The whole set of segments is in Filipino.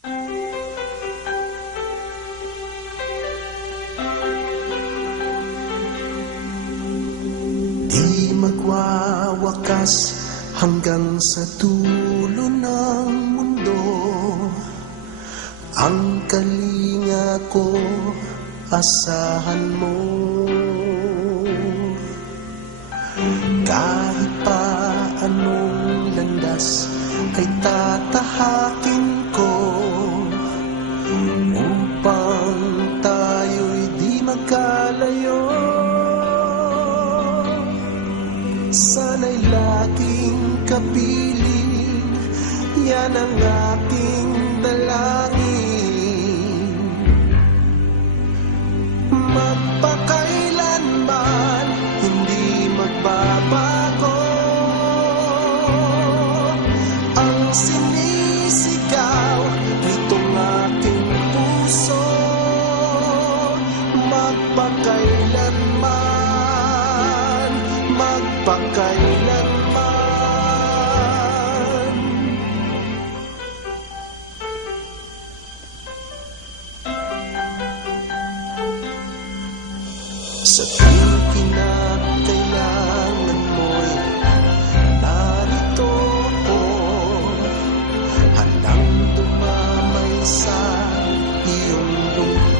Di magwawakas hanggang sa dulo ng mundo. Ang kalinga ko, asahan mo. Kahit pa anong landas ay tatahakin Laging kapiling Yan ang aking dalangin Magpakailanman Sa tuwing kinakailangan mo'y narito ko Handang dumamay sa iyong lungkot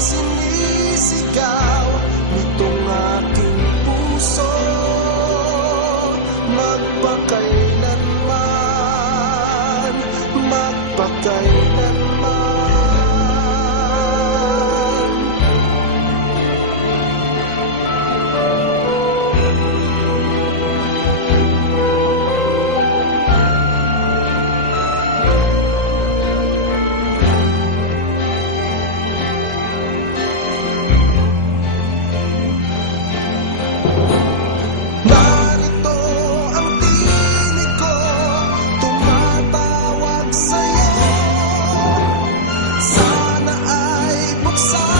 sinisigaw nitong aking puso. Magpakailanman magpakailanman. I'm sorry.